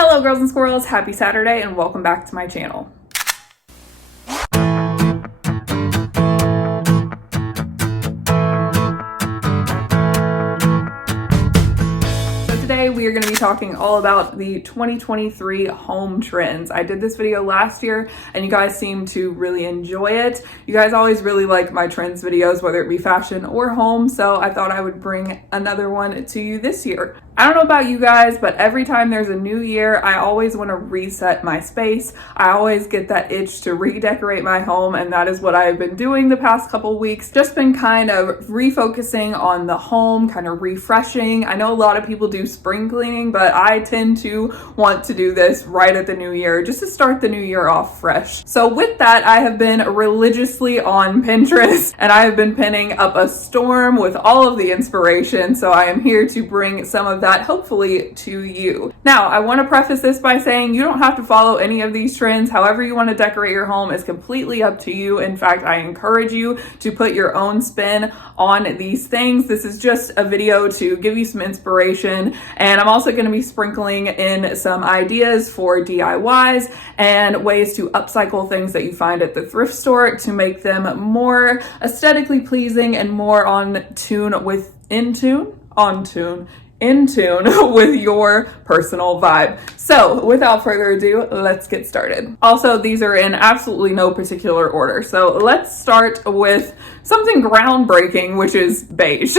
Hello girls and squirrels, happy Saturday and welcome back to my channel. Today we are going to be talking all about the 2023 home trends. I did this video last year and you guys seem to really enjoy it. You guys always really like my trends videos, whether it be fashion or home, so I thought I would bring another one to you this year. I don't know about you guys, but every time there's a new year, I always want to reset my space. I always get that itch to redecorate my home, and that is what I've been doing the past couple weeks. Just been kind of refocusing on the home, kind of refreshing. I know a lot of people do spring cleaning, but I tend to want to do this right at the new year, just to start the new year off fresh. So with that, I have been religiously on Pinterest, and I have been pinning up a storm with all of the inspiration. So I am here to bring some of that hopefully to you. Now, I want to preface this by saying you don't have to follow any of these trends. However you want to decorate your home is completely up to you. In fact, I encourage you to put your own spin on these things. This is just a video to give you some inspiration, and I'm also going to be sprinkling in some ideas for DIYs and ways to upcycle things that you find at the thrift store to make them more aesthetically pleasing and more in tune with your personal vibe. So without further ado, let's get started. Also, these are in absolutely no particular order. So let's start with something groundbreaking, which is beige.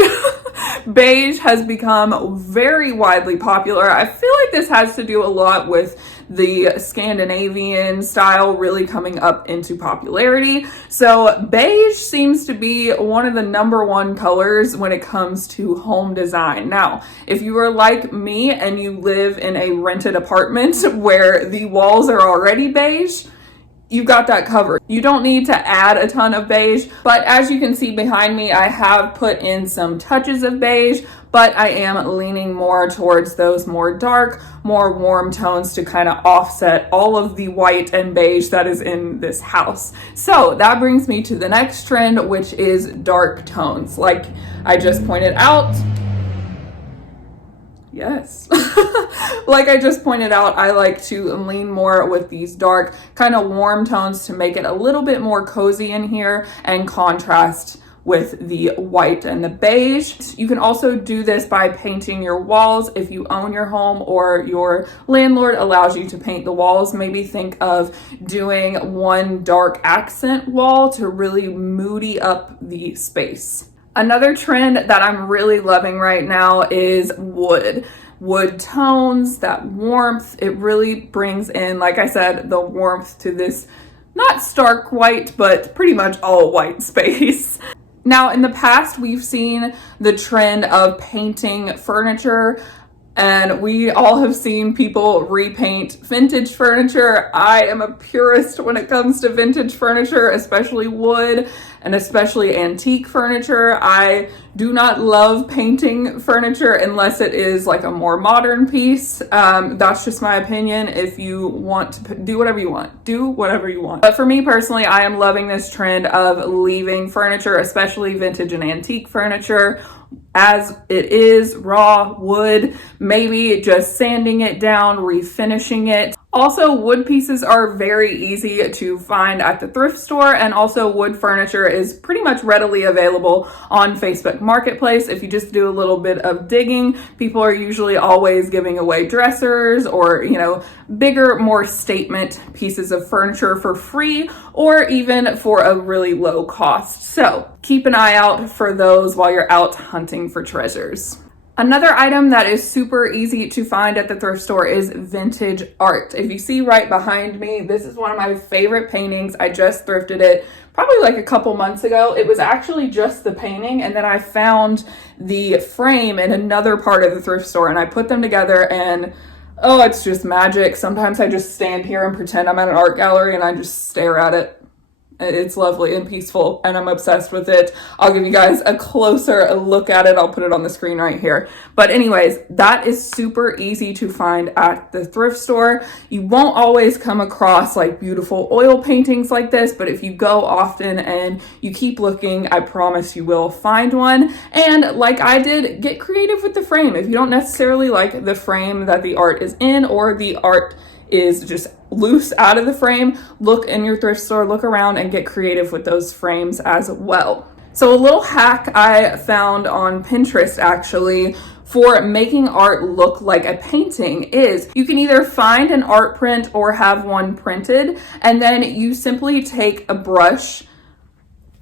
Beige has become very widely popular. I feel like this has to do a lot with the Scandinavian style really coming up into popularity. So beige seems to be one of the #1 colors when it comes to home design. Now, if you are like me and you live in a rented apartment where the walls are already beige, you've got that covered. You don't need to add a ton of beige, but as you can see behind me, I have put in some touches of beige, but I am leaning more towards those more dark, more warm tones to kind of offset all of the white and beige that is in this house. So that brings me to the next trend, which is dark tones. Like I just pointed out, yes. Like I just pointed out, I like to lean more with these dark, kind of warm tones to make it a little bit more cozy in here and contrast with the white and the beige. You can also do this by painting your walls if you own your home or your landlord allows you to paint the walls. Maybe think of doing one dark accent wall to really moody up the space. Another trend that I'm really loving right now is wood. Wood tones, that warmth, it really brings in, like I said, the warmth to this not stark white, but pretty much all white space. Now, in the past, we've seen the trend of painting furniture, and we all have seen people repaint vintage furniture. I am a purist when it comes to vintage furniture, especially wood and especially antique furniture. I do not love painting furniture unless it is like a more modern piece. That's just my opinion. If you want to do whatever you want, do whatever you want. But for me personally, I am loving this trend of leaving furniture, especially vintage and antique furniture, as it is, raw wood, maybe just sanding it down, refinishing it. Also, wood pieces are very easy to find at the thrift store, and also wood furniture is pretty much readily available on Facebook Marketplace. If you just do a little bit of digging, people are usually always giving away dressers or, bigger, more statement pieces of furniture for free or even for a really low cost. So keep an eye out for those while you're out hunting for treasures. Another item that is super easy to find at the thrift store is vintage art. If you see right behind me, this is one of my favorite paintings. I just thrifted it probably like a couple months ago. It was actually just the painting, and then I found the frame in another part of the thrift store, and I put them together, and oh, it's just magic. Sometimes I just stand here and pretend I'm at an art gallery and I just stare at it. It's lovely and peaceful, and I'm obsessed with it. I'll give you guys a closer look at it. I'll put it on the screen right here. But anyways, that is super easy to find at the thrift store. You won't always come across like beautiful oil paintings like this, but if you go often and you keep looking, I promise you will find one. And like I did, get creative with the frame. If you don't necessarily like the frame that the art is in, or the art is just loose out of the frame, look in your thrift store, look around, and get creative with those frames as well. So a little hack I found on Pinterest actually for making art look like a painting is you can either find an art print or have one printed, and then you simply take a brush.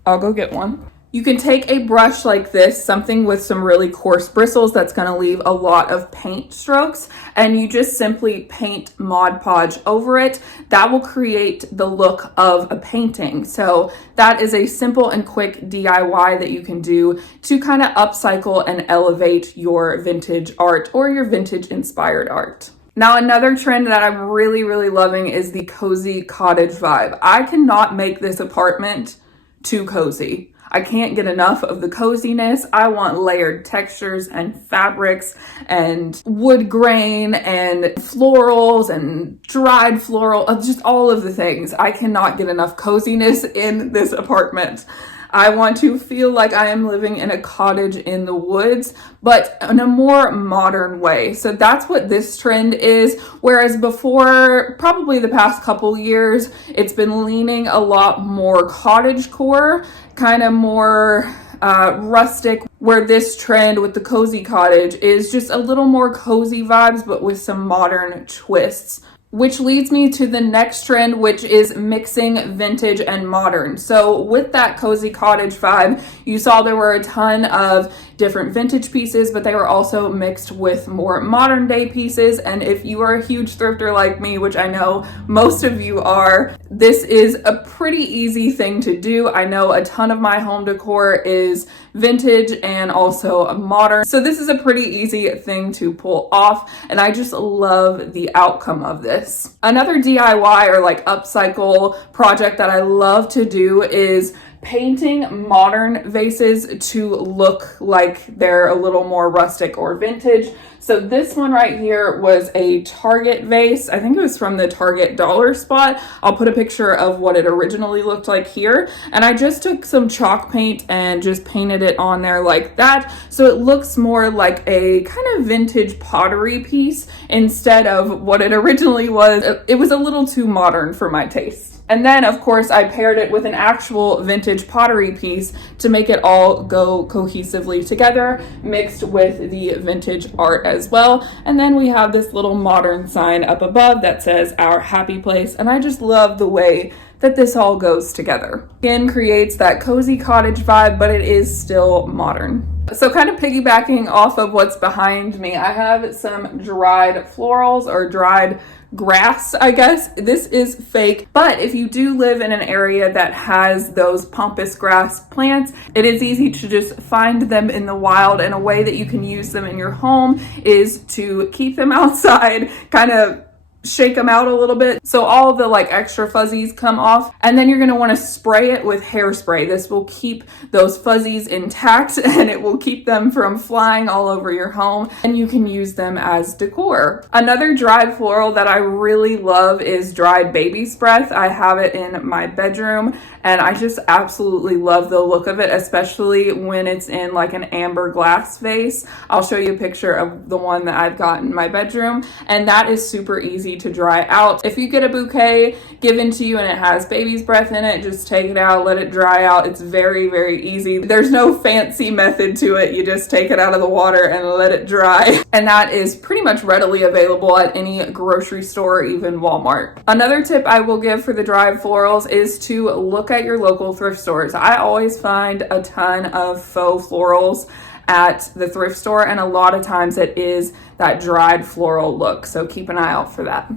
I'll go get one. You can take a brush like this, something with some really coarse bristles that's going to leave a lot of paint strokes, and you just simply paint Mod Podge over it. That will create the look of a painting. So that is a simple and quick DIY that you can do to kind of upcycle and elevate your vintage art or your vintage inspired art. Now, another trend that I'm really, really loving is the cozy cottage vibe. I cannot make this apartment too cozy. I can't get enough of the coziness. I want layered textures and fabrics and wood grain and florals and dried floral, just all of the things. I cannot get enough coziness in this apartment. I want to feel like I am living in a cottage in the woods, but in a more modern way. So that's what this trend is. Whereas before, probably the past couple years, it's been leaning a lot more cottagecore, kind of more rustic, where this trend with the cozy cottage is just a little more cozy vibes, but with some modern twists. Which leads me to the next trend, which is mixing vintage and modern. So with that cozy cottage vibe, you saw there were a ton of different vintage pieces, but they were also mixed with more modern day pieces. And if you are a huge thrifter like me, which I know most of you are, this is a pretty easy thing to do. I know a ton of my home decor is vintage and also modern. So this is a pretty easy thing to pull off, and I just love the outcome of this. Another DIY or like upcycle project that I love to do is painting modern vases to look like they're a little more rustic or vintage. So this one right here was a Target vase. I think it was from the Target dollar spot. I'll put a picture of what it originally looked like here. And I just took some chalk paint and just painted it on there like that. So it looks more like a kind of vintage pottery piece instead of what it originally was. It was a little too modern for my taste. And then, of course, I paired it with an actual vintage pottery piece to make it all go cohesively together, mixed with the vintage art as well. And then we have this little modern sign up above that says Our Happy Place. And I just love the way that this all goes together. Again, creates that cozy cottage vibe, but it is still modern. So kind of piggybacking off of what's behind me, I have some dried florals or dried grass, I guess. This is fake, but if you do live in an area that has those pampas grass plants, it is easy to just find them in the wild, and a way that you can use them in your home is to keep them outside, kind of shake them out a little bit so all the like extra fuzzies come off, and then you're going to want to spray it with hairspray. This will keep those fuzzies intact and it will keep them from flying all over your home, and you can use them as decor. Another dried floral that I really love is dried baby's breath. I have it in my bedroom and I just absolutely love the look of it, especially when it's in like an amber glass vase. I'll show you a picture of the one that I've got in my bedroom, and that is super easy to dry out. If you get a bouquet given to you and it has baby's breath in it, just take it out, let it dry out. It's very, very easy. There's no fancy method to it. You just take it out of the water and let it dry. And that is pretty much readily available at any grocery store, even Walmart. Another tip I will give for the dried florals is to look at your local thrift stores. I always find a ton of faux florals at the thrift store, and a lot of times it is that dried floral look, so keep an eye out for that.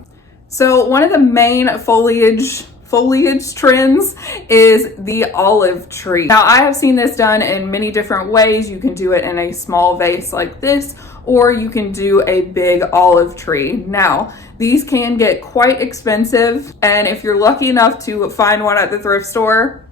So one of the main foliage trends is the olive tree. Now I have seen this done in many different ways. You can do it in a small vase like this, or you can do a big olive tree. Now, these can get quite expensive, and if you're lucky enough to find one at the thrift store,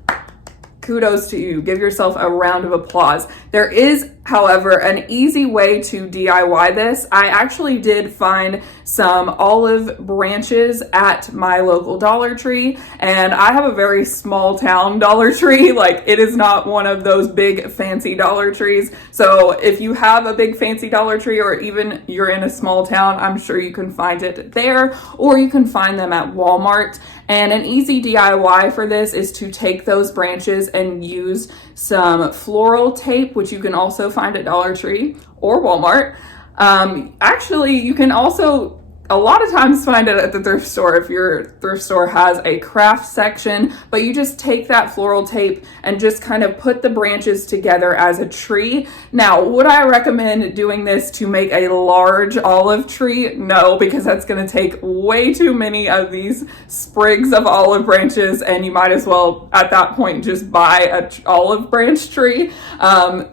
kudos to you. Give yourself a round of applause. There is, however, an easy way to DIY this. I actually did find some olive branches at my local Dollar Tree, and I have a very small town Dollar Tree. Like, it is not one of those big fancy Dollar Trees. So if you have a big fancy Dollar Tree, or even you're in a small town, I'm sure you can find it there, or you can find them at Walmart. And an easy DIY for this is to take those branches and use some floral tape, which you can also find at Dollar Tree or Walmart. Actually, you can also a lot of times find it at the thrift store if your thrift store has a craft section, but you just take that floral tape and just kind of put the branches together as a tree. Now, would I recommend doing this to make a large olive tree? No, because that's going to take way too many of these sprigs of olive branches, and you might as well at that point just buy an olive branch tree.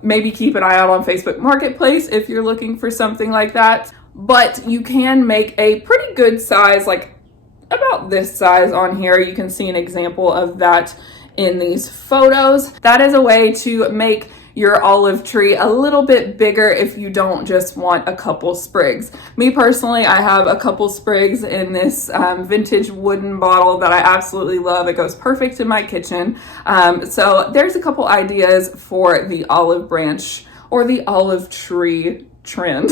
Maybe keep an eye out on Facebook Marketplace if you're looking for something like that. But you can make a pretty good size, like about this size on here. You can see an example of that in these photos. That is a way to make your olive tree a little bit bigger if you don't just want a couple sprigs. Me personally, I have a couple sprigs in this vintage wooden bottle that I absolutely love. It goes perfect in my kitchen. So there's a couple ideas for the olive branch or the olive tree trend.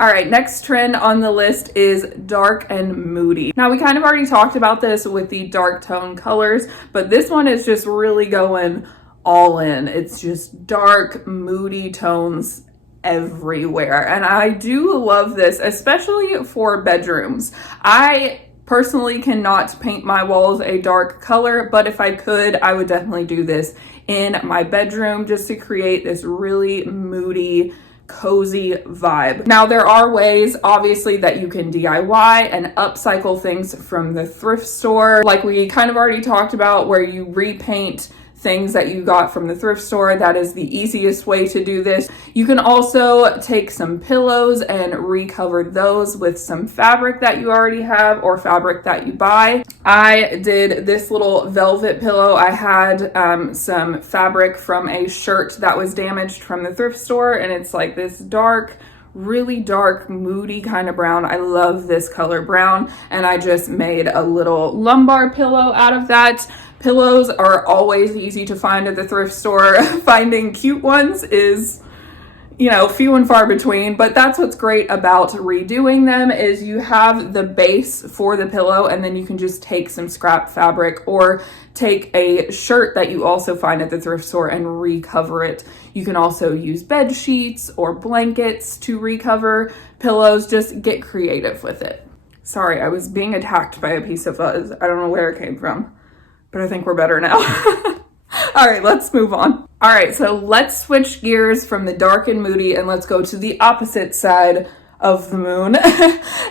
All right, next trend on the list is dark and moody. Now, we kind of already talked about this with the dark tone colors, but this one is just really going all in. It's just dark, moody tones everywhere. And I do love this, especially for bedrooms. I personally cannot paint my walls a dark color, but if I could, I would definitely do this in my bedroom just to create this really moody, cozy vibe. Now, there are ways obviously that you can DIY and upcycle things from the thrift store, like we kind of already talked about, where you repaint things that you got from the thrift store. That is the easiest way to do this. You can also take some pillows and recover those with some fabric that you already have or fabric that you buy. I did this little velvet pillow. I had some fabric from a shirt that was damaged from the thrift store, and it's like this dark, really dark, moody kind of brown. I love this color brown, and I just made a little lumbar pillow out of that. Pillows are always easy to find at the thrift store. Finding cute ones is, few and far between, but that's what's great about redoing them is you have the base for the pillow, and then you can just take some scrap fabric or take a shirt that you also find at the thrift store and recover it. You can also use bed sheets or blankets to recover pillows. Just get creative with it. Sorry, I was being attacked by a piece of fuzz. I don't know where it came from, but I think we're better now. All right, let's move on. All right, so let's switch gears from the dark and moody and let's go to the opposite side of the moon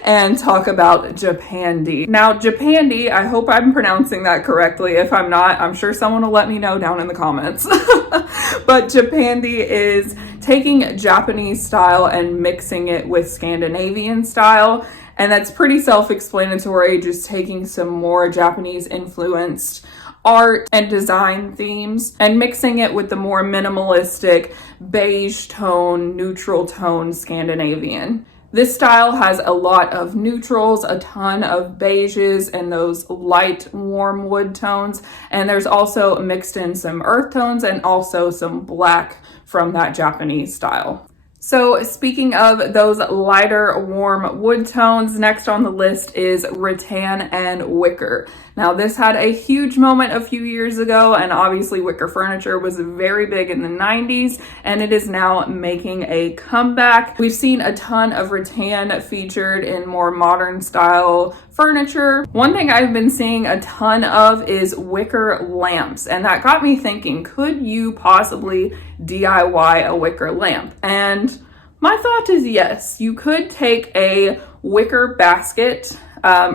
and talk about Japandi. Now, Japandi, I hope I'm pronouncing that correctly. If I'm not, I'm sure someone will let me know down in the comments. But Japandi is taking Japanese style and mixing it with Scandinavian style. And that's pretty self-explanatory, just taking some more Japanese influenced art and design themes and mixing it with the more minimalistic beige tone, neutral tone Scandinavian. This style has a lot of neutrals, a ton of beiges and those light, warm wood tones. And there's also mixed in some earth tones and also some black from that Japanese style. So speaking of those lighter, warm wood tones, next on the list is rattan and wicker. Now, this had a huge moment a few years ago, and obviously wicker furniture was very big in the 90s, and it is now making a comeback. We've seen a ton of rattan featured in more modern style furniture. One thing I've been seeing a ton of is wicker lamps, and that got me thinking, could you possibly DIY a wicker lamp? And my thought is yes. You could take a wicker basket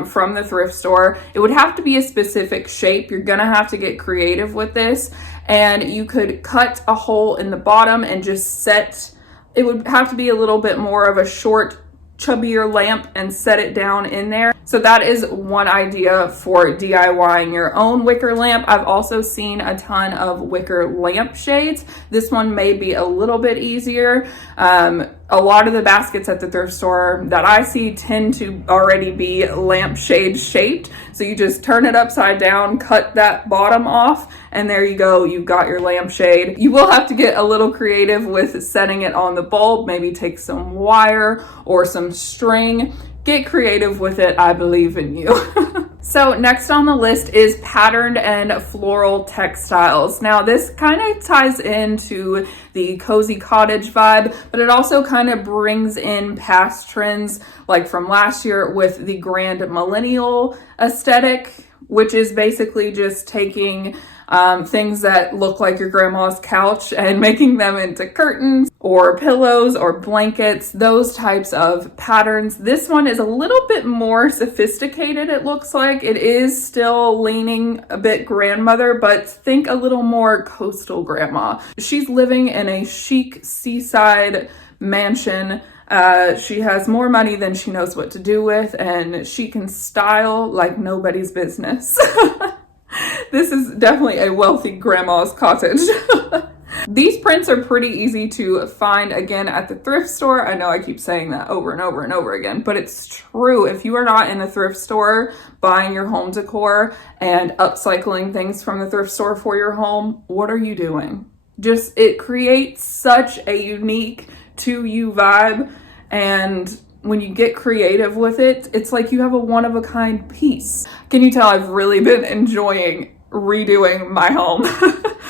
from the thrift store. It would have to be a specific shape. You're gonna have to get creative with this, and you could cut a hole in the bottom and just set it would have to be a little bit more of a short, chubbier lamp and set it down in there. So that is one idea for DIYing your own wicker lamp. I've also seen a ton of wicker lamp shades. This one may be a little bit easier. A lot of the baskets at the thrift store that I see tend to already be lampshade shaped. So you just turn it upside down, cut that bottom off, and there you go, you've got your lampshade. You will have to get a little creative with setting it on the bulb, maybe take some wire or some string. Get creative with it, I believe in you. So next on the list is patterned and floral textiles. Now this kind of ties into the cozy cottage vibe, but it also kind of brings in past trends like from last year with the grand millennial aesthetic, which is basically just taking things that look like your grandma's couch and making them into curtains or pillows or blankets, those types of patterns. This one is a little bit more sophisticated, it looks like. It is still leaning a bit grandmother, but think a little more coastal grandma. She's living in a chic seaside mansion. She has more money than she knows what to do with, and she can style like nobody's business. This is definitely a wealthy grandma's cottage. These prints are pretty easy to find again at the thrift store. I know I keep saying that over and over and over again, but it's true. If you are not in the thrift store buying your home decor and upcycling things from the thrift store for your home, what are you doing? Just, it creates such a unique to you vibe, and when you get creative with it, it's like you have a one-of-a-kind piece. Can you tell I've really been enjoying redoing my home?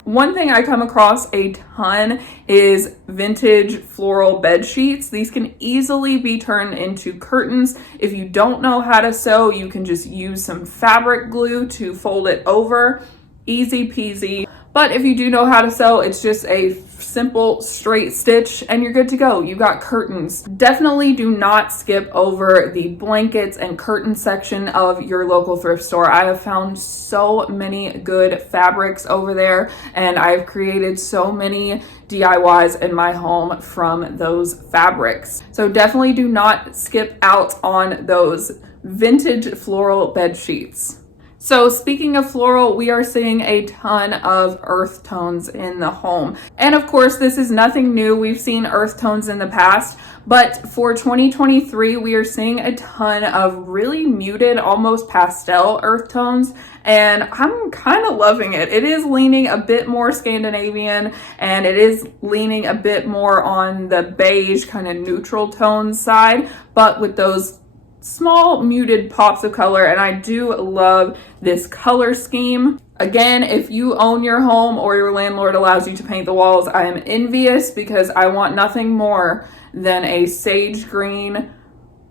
One thing I come across a ton is vintage floral bed sheets. These can easily be turned into curtains. If you don't know how to sew, you can just use some fabric glue to fold it over. Easy peasy. But if you do know how to sew, it's just a simple straight stitch and you're good to go. You got curtains. Definitely do not skip over the blankets and curtain section of your local thrift store. I have found so many good fabrics over there, and I've created so many DIYs in my home from those fabrics. So definitely do not skip out on those vintage floral bed sheets. So speaking of floral, we are seeing a ton of earth tones in the home. And of course, this is nothing new. We've seen earth tones in the past, but for 2023, we are seeing a ton of really muted, almost pastel earth tones. And I'm kind of loving it. It is leaning a bit more Scandinavian, and it is leaning a bit more on the beige kind of neutral tone side, but with those small muted pops of color. And I do love this color scheme. Again, if you own your home or your landlord allows you to paint the walls, I am envious, because I want nothing more than a sage green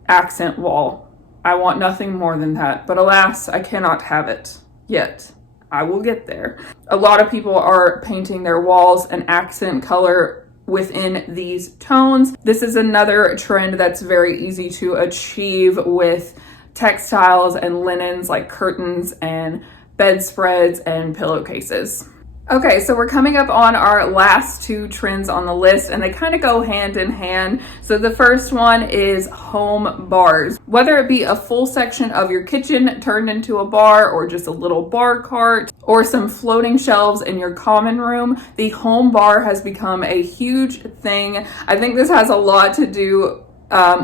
accent wall. I want nothing more than that, but alas, I cannot have it yet. I will get there. A lot of people are painting their walls an accent color within these tones. This is another trend that's very easy to achieve with textiles and linens like curtains and bedspreads and pillowcases. Okay, so we're coming up on our last two trends on the list, and they kind of go hand in hand. So the first one is home bars. Whether it be a full section of your kitchen turned into a bar, or just a little bar cart, or some floating shelves in your common room, the home bar has become a huge thing. I think this has a lot to do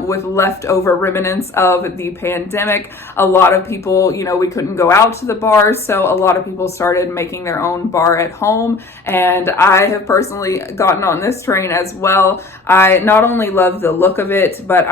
with leftover remnants of the pandemic. A lot of people, we couldn't go out to the bars, so a lot of people started making their own bar at home, and I have personally gotten on this train as well. I not only love the look of it, but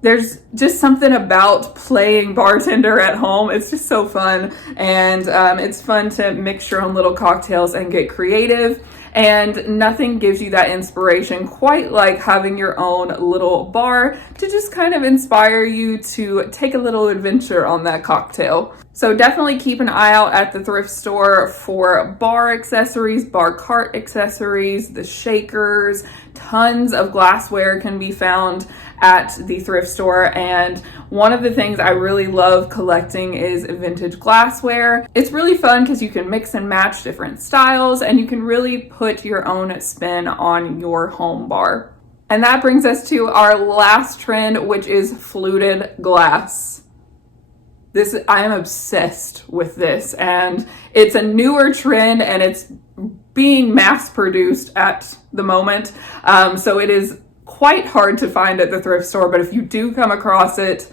there's just something about playing bartender at home. It's just so fun, and it's fun to mix your own little cocktails and get creative. And nothing gives you that inspiration quite like having your own little bar to just kind of inspire you to take a little adventure on that cocktail. So definitely keep an eye out at the thrift store for bar accessories, bar cart accessories, the shakers. Tons of glassware can be found at the thrift store, and one of the things I really love collecting is vintage glassware. It's really fun because you can mix and match different styles, and you can really put your own spin on your home bar. And that brings us to our last trend, which is fluted glass. I am obsessed with this, and it's a newer trend and it's being mass produced at the moment. So it is quite hard to find at the thrift store, but if you do come across it,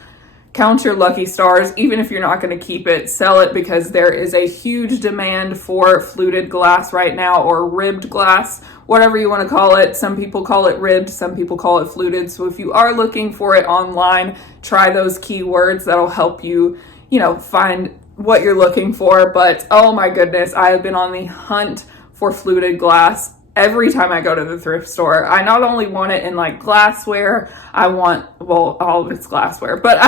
count your lucky stars. Even if you're not going to keep it, sell it, because there is a huge demand for fluted glass right now, or ribbed glass, whatever you want to call it. Some people call it ribbed, some people call it fluted. So if you are looking for it online, try those keywords. That'll help you, find what you're looking for. But oh my goodness, I have been on the hunt for fluted glass every time I go to the thrift store. I not only want it in like glassware, I want, well, all of it's glassware, but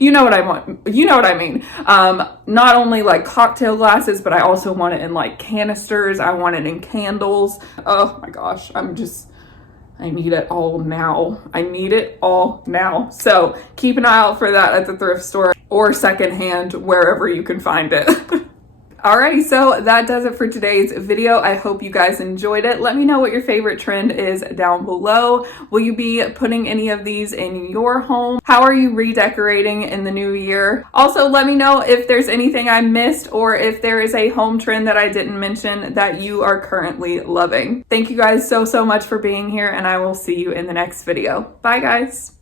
you know what I want, you know what I mean. Not only like cocktail glasses, but I also want it in like canisters. I want it in candles. Oh my gosh, I need it all now. I need it all now. So keep an eye out for that at the thrift store or secondhand, wherever you can find it. Alrighty, so that does it for today's video. I hope you guys enjoyed it. Let me know what your favorite trend is down below. Will you be putting any of these in your home? How are you redecorating in the new year? Also, let me know if there's anything I missed, or if there is a home trend that I didn't mention that you are currently loving. Thank you guys so much for being here, and I will see you in the next video. Bye guys.